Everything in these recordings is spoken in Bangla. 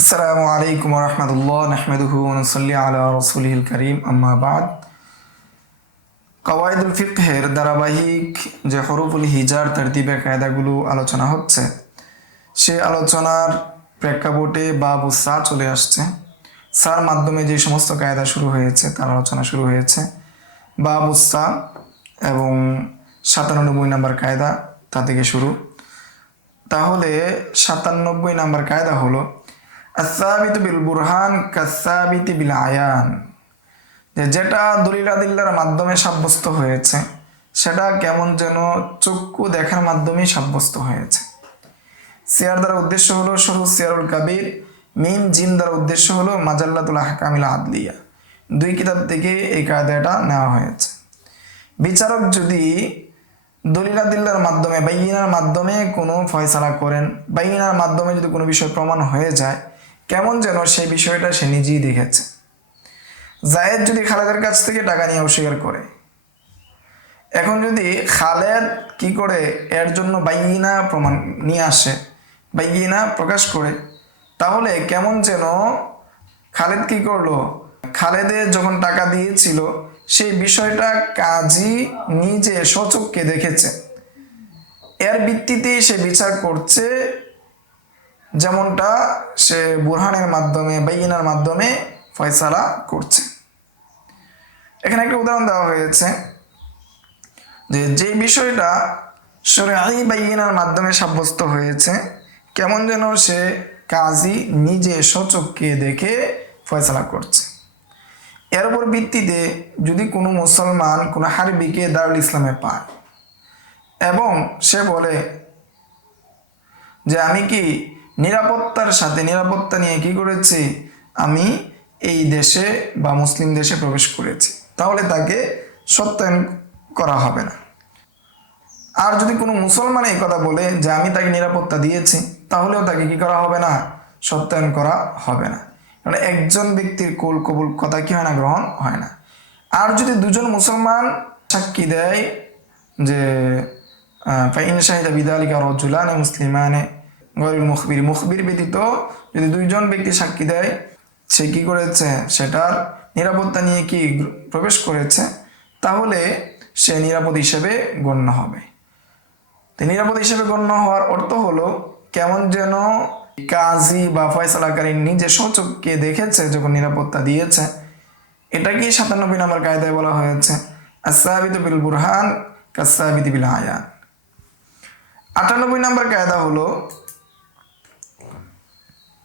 আসসালামু আলাইকুম ওয়া রাহমাতুল্লাহ নাহমাদুহু ওয়া নুসাল্লি আলা রাসূলিল কারীম আম্মা বাদ। কওয়াইদুল ফিকহের ধারাবাহিক যে হরফুল হিজার তারতিবের কায়দাগুলো আলোচনা হচ্ছে, সে আলোচনার প্রেক্ষাপটে বাবু সা চলে আসছে। সার মাধ্যমে যে সমস্ত কায়দা শুরু হয়েছে তার আলোচনা শুরু হয়েছে। বাবু সা এবং 97 নম্বর কায়দা তা থেকে শুরু। তাহলে 97 নম্বর কায়দা হলো আস-সাবিতু বিল বুরহান কাস-সাবিতি বিল আয়ান, যেটা দলিল আদিল্লার মাধ্যমে সাব্যস্ত হয়েছে সেটা কেমন যেন চক্ষু দেখার মাধ্যমে সাব্যস্ত হয়েছে। সিয়ার দ্বারা উদ্দেশ্য হলো শরহু সিয়ারুল কাবির, মিম জিম দ্বারা উদ্দেশ্য হলো মাজাল্লাতুল আহকামিল আদলিয়া। দুই কিতাব থেকে এই কায়দাটা নেওয়া হয়েছে। বিচারক যদি দলিল আদিল্লার মাধ্যমে বাইয়িনার মাধ্যমে কোনো ফয়সালা করেন, বাইয়িনার মাধ্যমে যদি কোনো বিষয় প্রমাণ হয়ে যায়, কেমন যেন সেই বিষয়টা সে নিজেই দেখেছে। জায়েদ যদি খালেদের কাছ থেকে টাকা নিয়ে অস্বীকার করে, এখন যদি খালেদ কি করে এর জন্য বাইয়িনা প্রমাণ নিয়ে আসে, বাইয়িনা প্রকাশ করে, তাহলে কেমন যেন খালেদ কি করলো, খালেদের যখন টাকা দিয়েছিল সেই বিষয়টা কাজী নিজে সচক্ষে দেখেছে, এর ভিত্তিতে সে বিচার করছে, যেমনটা সে বুরহানের মাধ্যমে বাইয়িনার মাধ্যমে ফয়সালা করছে। এখানে একটা উদাহরণ দেওয়া হয়েছে যে বিষয়টা শরঈ বাইয়িনার মাধ্যমে সাব্যস্ত হয়েছে, কেমন যেন সে কাজী নিজে সচক্ষে দেখে ফয়সালা করছে। এর উপর ভিত্তিতে যদি কোনো মুসলমান কোনো হারবিকে দারুল ইসলামে পায় এবং সে বলে যে আমি কি নিরাপত্তার সাথে নিরাপত্তা নিয়ে কি করেছি, আমি এই দেশে বা মুসলিম দেশে প্রবেশ করেছি, তাহলে তাকে সত্যায়ন করা হবে না। আর যদি কোনো মুসলমান এই কথা বলে যে আমি তাকে নিরাপত্তা দিয়েছি, তাহলেও তাকে কি করা হবে না, সত্যায়ন করা হবে না। কারণ একজন ব্যক্তির কুল কবুল কথা কি হয় না, গ্রহণ হয় না। আর যদি দুজন মুসলমান সাক্ষী দেয় যে ফাইন শাহিদা বিযালিকা রাজুলানে মুসলিমানে গয়রুল মুখবির, মুখবির ব্যতীত যদি দুইজন ব্যক্তি সাক্ষী দেয় সে কি করেছে, সেটার নিরাপত্তা নিয়ে কি প্রবেশ করেছে, তাহলে সে নিরাপদ হিসেবে গণ্য হবে। তো নিরাপদ হিসেবে গণ্য হওয়ার অর্থ হলো কেমন যেন কাজী বা ফয়সালাকারী নিজে সচক্ষে দেখেছে যখন নিরাপত্তা দিয়েছে। এটাকে 97 নম্বর কায়দায় বলা হয়েছে আস-সাবিতু বিল বুরহান কাস-সাবিতি বিল আয়ান। 98 নম্বর কায়দা হলো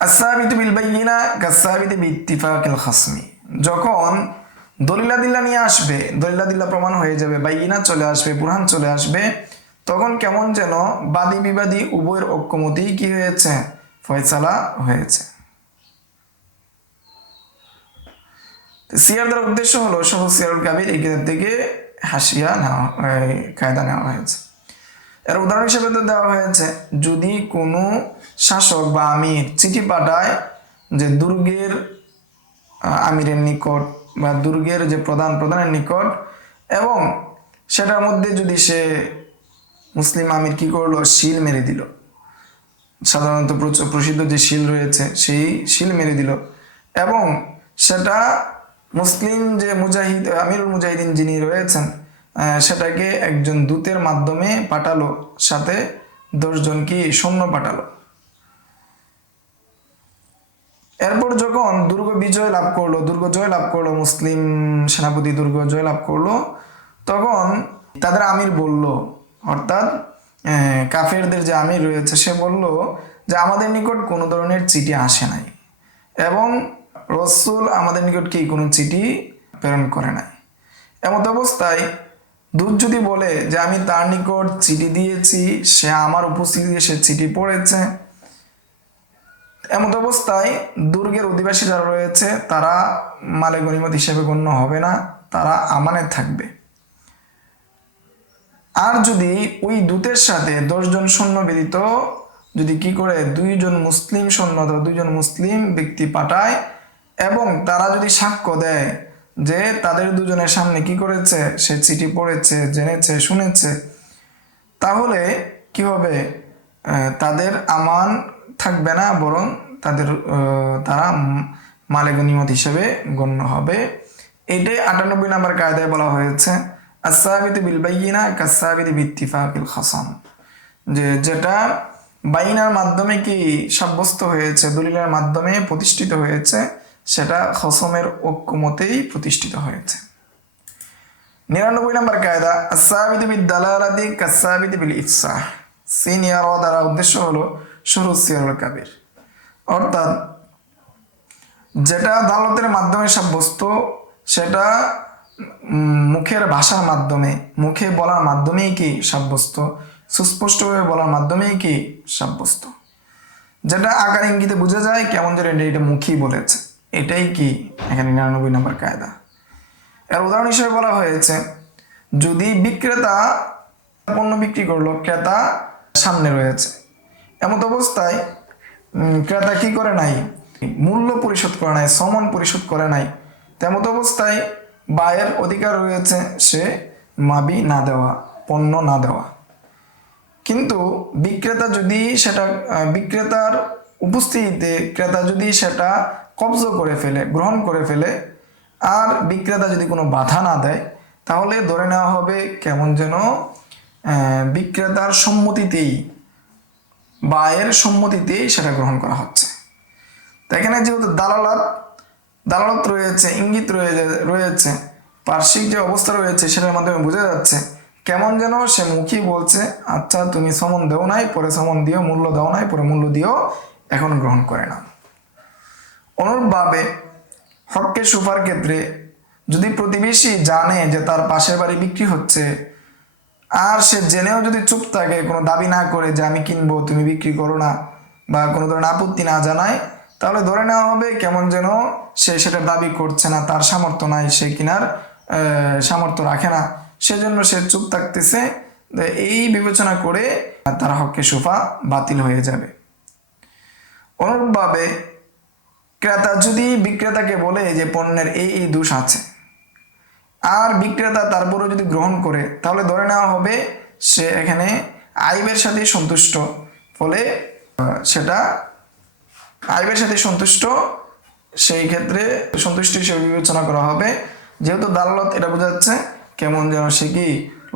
আস-সাবিতু বিল বাইয়িনা কাস-সাবিতি বিইত্তিফাকিল খাসমি। যখন দলিলাদিল্লা নিয়ে আসবে, দলিলাদিল্লা প্রমাণ হয়ে যাবে, বাইয়িনা চলে আসবে, বুরহান চলে আসবে, তখন কেমন যেন বাদী বিবাদী উভয়ের ঐক্যমতী কি হয়েছে, ফয়সালা হয়েছে। সিয়ার দ্বারা উদ্দেশ্য হলো সহ সিয়ারুল কাবির, এই কিতাব থেকে হাসিয়া নেওয়া কায়দা নেওয়া হয়েছে। এর উদাহরণ হিসেবে তো দেওয়া হয়েছে, যদি কোনো শাসক বা আমির চিঠি পাঠায় যে দুর্গের আমিরের নিকট বা দুর্গের যে প্রধানের নিকট, এবং সেটার মধ্যে যদি সে মুসলিম আমির কি করলো, শিল মেরে দিল, সাধারণত প্রসিদ্ধ যে শিল রয়েছে সেই শিল মেরে দিল, এবং সেটা মুসলিম যে মুজাহিদ আমিরুল মুজাহিদিন যিনি রয়েছেন সেটাকে একজন দূতের মাধ্যমে পাঠালো, সাথে 10 জন কি সৈন্য পাঠালো। এরপর যখন দুর্গ জয় লাভ করলো, মুসলিম সেনাপতি দুর্গ জয় লাভ করলো, তখন তাদের আমির বলল, অর্থাৎ কাফেরদের যে আমির রয়েছে সে বলল যে আমাদের নিকট কোনো ধরনের চিঠি আসে নাই এবং রাসূল আমাদের নিকট কি কোনো চিঠি প্রেরণ করে নাই। এমত অবস্থায় দূত যদি বলে যে আমি তার নিকট চিঠি দিয়েছি, সে আমার উপস্থিতিতে সে চিঠি পড়েছে, এমত অবস্থায় দুর্গের অধিবাসী যারা রয়েছে তারা মালে গনিমত হিসেবে গণ্য হবে না, তারা আমানে থাকবে। আর যদি ওই দূতের সাথে 10 জন সৈন্য ব্যতীত যদি কি করে 2 জন মুসলিম সৈন্য অথবা 2 জন মুসলিম ব্যক্তি পাঠায় এবং তারা যদি সাক্ষ্য দেয় যে তাদের দুজনের সামনে কি করেছে, সে চিঠি পড়েছে, জেনেছে, শুনেছে, তাহলে কি হবে, তাদের আমান থাকবে না, বরং তারা মালে গনিমত হিসেবে গণ্য হবে। এটাই 98 নম্বর কায়দায় বলা হয়েছে আস-সাবিতু বিল বাইয়িনা কাস-সাবিতি বিত্তিফাকিল খাসাম, যেটা বাইনার মাধ্যমে কি সাব্যস্ত হয়েছে, দলিলের মাধ্যমে প্রতিষ্ঠিত হয়েছে, সেটা খসমের ঐক্যমতেই প্রতিষ্ঠিত হয়েছে। 99 নম্বর কায়দা আস-সাবিতু বিদ-দালালাতি কাস-সাবিতি বিল ইফসাহ। সিনিয়র দ্বারা উদ্দেশ্য হলো শুরু সিয়ারুল কাবির, অর্থাৎ যেটা দালালতের মাধ্যমে সাব্যস্ত সেটা মুখের ভাষার মাধ্যমে, মুখে বলার মাধ্যমেই কি সাব্যস্ত, সুস্পষ্টভাবে বলার মাধ্যমেই কি সাব্যস্ত, যেটা আকার ইঙ্গিতে বোঝা যায় কেমন যেন এটা মুখই বলেছে, এটাই কি এখানে 99 নম্বর কায়দা। এর উদাহরণ হিসেবে বলা হয়েছে যদি বিক্রেতা পণ্য বিক্রি করলো, ক্রেতা সামনে রয়েছে, এমত অবস্থায় ক্রেতা কি করে নাই, মূল্য পরিশোধ করে নাই, সমন পরিশোধ করে নাই, তেমত অবস্থায় বায়ের অধিকার রয়েছে সে মাবি না দেওয়া, পণ্য না দেওয়া। কিন্তু বিক্রেতা যদি সেটা বিক্রেতার উপস্থিতিতে ক্রেতা যদি সেটা কবজ করে ফেলে, গ্রহণ করে ফেলে, আর বিক্রেতা যদি কোনো বাধা না দেয়, তাহলে ধরে নেওয়া হবে কেমন যেন বিক্রেতার সম্মতিতেই, বায়ের সম্মতিতেই সেটা গ্রহণ করা হচ্ছে। তো এখানে যেহেতু দালালত রয়েছে, ইঙ্গিত রয়েছে, পার্শ্বিক যে অবস্থা রয়েছে সেটার মাধ্যমে বোঝা যাচ্ছে কেমন যেন সে মুখী বলছে আচ্ছা তুমি সমন দেও নাই, পরে সমন দিও, মূল্য দাও নাই, পরে মূল্য দিও, এখন গ্রহণ করে না। অনুরূপভাবে হক্কে সুফার ক্ষেত্রে যদি প্রতিবেশী জানে যে তার পাশের বাড়ি বিক্রি হচ্ছে, আর সে জেনেও যদি চুপ থাকে, কোনো দাবি না করে যে আমি কিনবো তুমি বিক্রি করো না, বা কোনো ধরনের আপত্তি না জানায়, তাহলে ধরে নেওয়া হবে কেমন যেন সে সেটা দাবি করছে না, তার সামর্থ্য নাই, সে কিনার সামর্থ্য রাখে না, সেজন্য সে চুপ থাকতেছে। এই বিবেচনা করে তার হক্কে সুফা বাতিল হয়ে যাবে। অনুরূপভাবে ক্রেতা যদি বিক্রেতাকে বলে যে পণ্যের এই দোষ আছে, আর বিক্রেতা তারপরে যদি গ্রহণ করে, তাহলে ধরে নেওয়া হবে সে এখানে আইবের সাথে সন্তুষ্ট, ফলে সেটা আইবের সাথে সন্তুষ্ট, সেই ক্ষেত্রে সন্তুষ্টি হিসেবে বিবেচনা করা হবে। যেহেতু দালালত এটা বোঝাচ্ছে কেমন যেন সে কি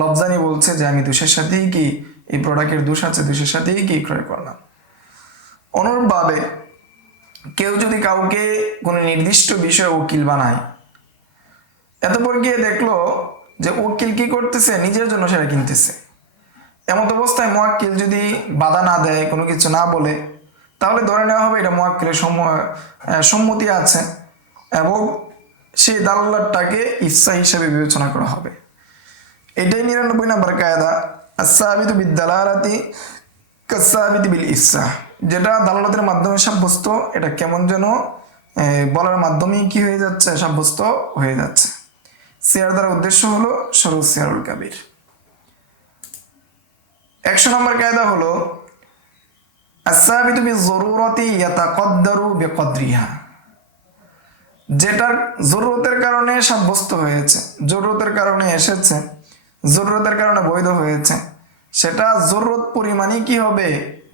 লফজানি বলছে যে আমি দোষের সাথেই কি এই প্রোডাক্টের দোষ আছে, দোষের সাথেই কি ক্রয় করলাম। অনুরূপভাবে কেউ যদি কাউকে কোনো নির্দিষ্ট বিষয়ে উকিল বানায়, এতপর গিয়ে দেখলো যে উকিল কি করতেছে, নিজের জন্য সেটা কিনতেছে, এমত অবস্থায় মুয়াক্কিল যদি বাধা না দেয়, কোনো কিছু না বলে, তাহলে ধরে নেওয়া হবে এটা মুয়াক্কিলের সম্মতি আছে এবং সেই দালালটাকে ইফসা হিসেবে বিবেচনা করা হবে। এটাই 99 নম্বর কায়দা আস-সাবিতু বিদ-দালালাতি কাস-সাবিতি বিল ইফসা, যেটা দালালতের মাধ্যমে সাব্যস্ত, এটা কেমন যেন বলার মাধ্যমেই কি হয়ে যাচ্ছে, সাব্যস্ত হয়ে যাচ্ছে। সিয়ার দ্বারা উদ্দেশ্য হলো শুরু সিয়ারুল কাবির। 100 নম্বর কায়দা হলো আস-সাবিতু বিজ-জরুরাতি ইয়াতাকদ্দারু বিকদরিহা, যেটার জরুরতের কারণে সাব্যস্ত হয়েছে, জরুরতের কারণে এসেছে, জরুরতের কারণে বৈধ হয়েছে, সেটা জরুরত পরিমাণই কি হবে,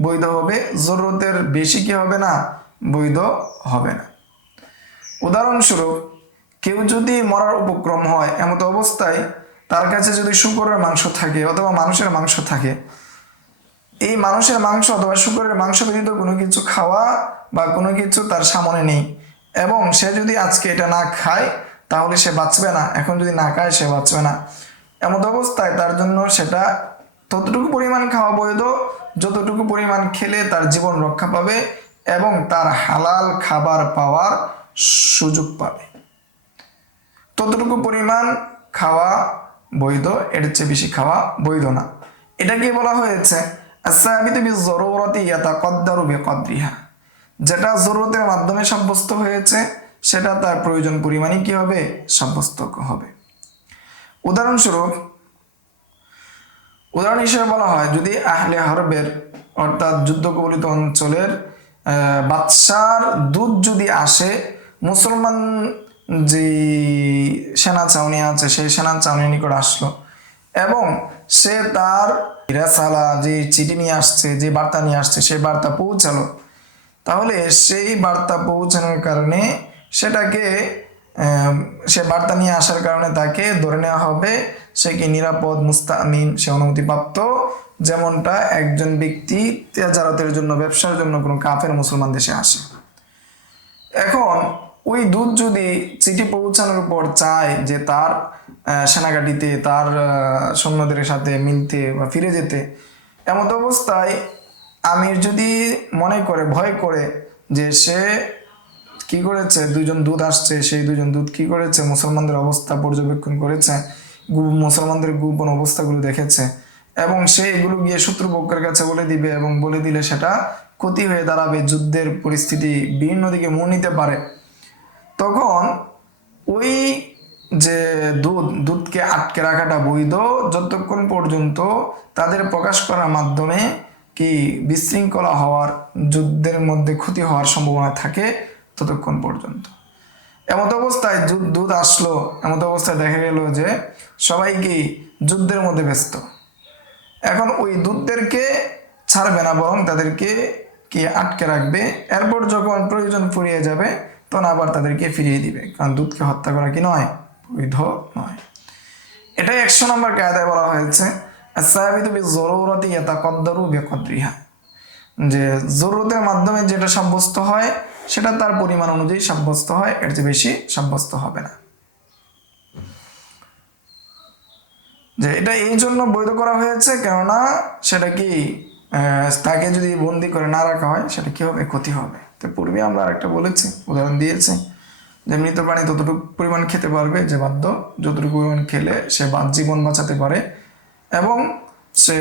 বৈধ হবে, জরুরতের বেশি কি হবে না, বৈধ হবে না। উদাহরণস্বরূপ কেউ যদি মরার উপক্রম হয়, এমত অবস্থায় তার কাছে যদি শূকরের মাংস থাকে অথবা মানুষের মাংস থাকে, এই মানুষের মাংস অথবা শূকরের মাংস ব্যতীত কোনো কিছু খাওয়া বা কোনো কিছু তার সামনে নেই, এবং সে যদি আজকে এটা না খায় তাহলে সে বাঁচবে না, এখন যদি না খায় সে বাঁচবে না, এমত অবস্থায় তার জন্য সেটা ততটুকু পরিমাণ খাওয়া বৈধ যতটুকু পরিমাণ খেলে তার জীবন রক্ষা পাবে এবং তার হালাল খাবার পাওয়ার সুযোগ পাবে, ততটুকু পরিমাণ খাওয়া বৈধ, এর চেয়ে বেশি খাওয়া বৈধ না। এটাকে বলা হয়েছে আস-সাবিতু বিজ-জরুরাতি ইয়াতাকদ্দারু বিকদরিহা, যেটা জরুরতের মাধ্যমে সাব্যস্ত হয়েছে সেটা তার প্রয়োজন পরিমাণই কি হবে, সাব্যস্ত হবে। উদাহরণ হিসেবে বলা হয় যদি আহলে হারবের অর্থাৎ যুদ্ধ কবলিত অঞ্চলের বাদশার দূত যদি আসে, মুসলমান যে সেনা চাউনি আছে সেই সেনা চাউনির নিকট আসলো এবং সে তার রেসালা যে চিঠি নিয়ে আসছে, যে বার্তা নিয়ে আসছে সেই বার্তা পৌঁছালো, তাহলে সেই বার্তা পৌঁছানোর কারণে সেটাকে সে বার্তা নিয়ে আসার কারণে তাকে ধরে নেওয়া হবে সে কি নিরাপদ, মুস্তামিন, সে অনুমতিপ্রাপ্ত, যেমনটা একজন ব্যক্তি তেজারতের জন্য, ব্যবসার জন্য কোনো কাফের মুসলমান দেশে আসে। এখন ওই দূত যদি চিঠি পৌঁছানোর পর চায় যে তার সেনাঘাটিতে তার সৈন্যদের সাথে মিলতে বা ফিরে যেতে, এমত অবস্থায় আমির যদি মনে করে, ভয় করে যে সে কি করেছে, দুইজন দূত আসছে, সেই দুইজন দূত কি করেছে, মুসলমানদের অবস্থা পর্যবেক্ষণ করেছে, মুসলমানদের গোপন অবস্থাগুলো দেখেছে এবং সে এগুলো গিয়ে শত্রুপক্ষের কাছে বলে দিবে এবং বলে দিলে সেটা ক্ষতি হয়ে দাঁড়াবে, যুদ্ধের পরিস্থিতি বিভিন্ন দিকে মোড় নিতে পারে, তখন ওই যে দূতকে আটকে রাখাটা বৈধ যতক্ষণ পর্যন্ত তাদের প্রকাশ করার মাধ্যমে কি বিশৃঙ্খলা হওয়ার, যুদ্ধের মধ্যে ক্ষতি হওয়ার সম্ভাবনা থাকে ততক্ষণ পর্যন্ত। এমত অবস্থায় দূত আসলো, এমত অবস্থায় দেখা গেল যে সবাইকে যুদ্ধের মধ্যে ব্যস্ত। এখন ওই দূতদেরকে ছাড়বে না, বরং তাদেরকে কি আটকে রাখবে, এরপর যখন প্রয়োজন ফুরিয়ে যাবে তখন আবার তাদেরকে ফিরিয়ে দিবে, কারণ দূতকে হত্যা করা কি নয়, বৈধ নয়। এটাই 100 নম্বর কায়দায় বলা হয়েছে আস-সাবিতু বিয-যুরুরাতি ইয়াতাকাদ্দারু বিকদরিহা, যে জরুরতের মাধ্যমে যেটা সাব্যস্ত হয় সেটা তার পরিমাণ অনুযায়ী সাব্যস্ত হয়, এর চেয়ে বেশি সাব্যস্ত হবে না। যে এটা এই জন্য বৈধ করা হয়েছে কেননা সেটা কি তাকে যদি বন্দি করে না রাখা হয় সেটা কি হবে, ক্ষতি হবে। তো পূর্বে আমরা আরেকটা বলেছি, উদাহরণ দিয়েছি যে মৃত প্রাণী ততটুকু পরিমাণ খেতে পারবে যে বাধ্য, যতটুকু পরিমাণ খেলে সে জীবন বাঁচাতে পারে এবং সে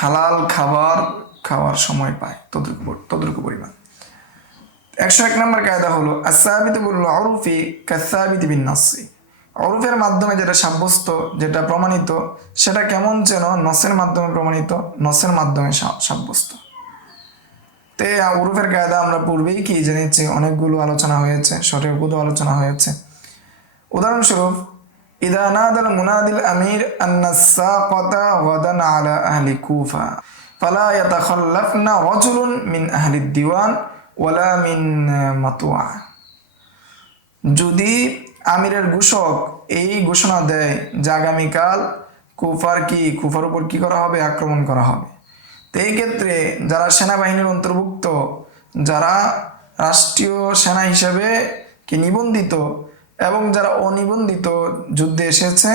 হালাল খাবার খাওয়ার সময় পায় ততটুকু পরিমাণ। 101 নম্বর কায়দা হলো আস-সাবিতু বিল-উরফি কাস-সাবিতি বিন-নাসি, উরফের মাধ্যমে যেটা সাব্যস্ত, যেটা প্রমাণিত, সেটা কেমন যেন নসের মাধ্যমে প্রমাণিত, নসের মাধ্যমে সাব্যস্ত। তে উরফের কায়দা আমরা পূর্বেই কি জেনেছি, অনেকগুলো আলোচনা হয়েছে, শরীয়তগত আলোচনা হয়েছে। উদাহরণস্বরূপ ইদা নাদাল মুনাদিল আমির আন্নাস-সাকাতা গাদান আলা আহলি কুফা ফালা ইয়াতাখাল্লাফনা রাজুলুন মিন আহলি দিওয়ান ওয়ালা মিন মাতুয়া, যদি আমিরের ঘোষক এই ঘোষণা দেয় যে আগামীকাল কুফার উপর কি করা হবে, আক্রমণ করা হবে, তো এই ক্ষেত্রে যারা সেনাবাহিনীর অন্তর্ভুক্ত, যারা রাষ্ট্রীয় সেনা হিসেবে কি নিবন্ধিত এবং যারা অনিবন্ধিত যুদ্ধে এসেছে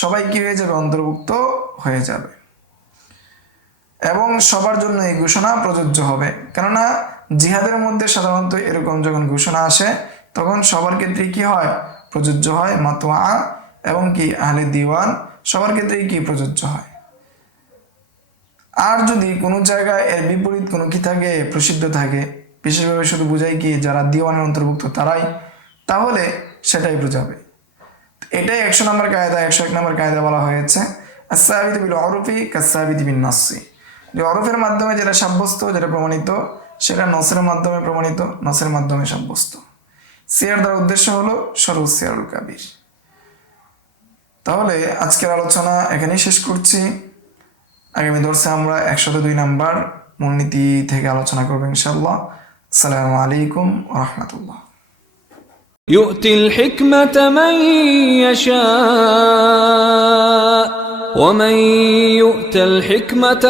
সবাই কি হয়ে যাবে, অন্তর্ভুক্ত হয়ে যাবে এবং সবার জন্য এই ঘোষণা প্রযোজ্য হবে। কেননা জিহাদের মধ্যে সাধারণত এরকম যখন ঘোষণা আসে তখন সবার ক্ষেত্রে কি হয়, প্রযোজ্য হয়, মাতোয়া এবং কি আহলে দিওয়ান সবার ক্ষেত্রেই কি প্রযোজ্য হয়। আর যদি কোনো জায়গায় এর বিপরীত কোনো কি থাকে, প্রসিদ্ধ থাকে, বিশেষভাবে শুধু বোঝায় কি যারা দিওয়ানের অন্তর্ভুক্ত তারাই, তাহলে সেটাই বোঝাবে। এটাই 100 নম্বর কায়দা। 101 নম্বর কায়দা বলা হয়েছে আস-সাবিতু বিল-উরফি কাস-সাবিতি বিন-নাসি, যে উরফের মাধ্যমে যেটা সাব্যস্ত, যেটা প্রমাণিত, সেটা নসের মাধ্যমে প্রমাণিত, নসের মাধ্যমে সাব্যস্ত। সিয়ার দ্বারা উদ্দেশ্য হলো সরুস সিয়ারুল কাবির। তাহলে আজকের আলোচনা এখানেই শেষ করছি। আগামী দর্সে আমরা 102 নম্বর মূলনীতি থেকে আলোচনা করব ইনশাআল্লাহ। আসসালামু আলাইকুম ওয়া রাহমাতুল্লাহ। يؤتي الحكمة من يشاء ومن يؤت الحكمة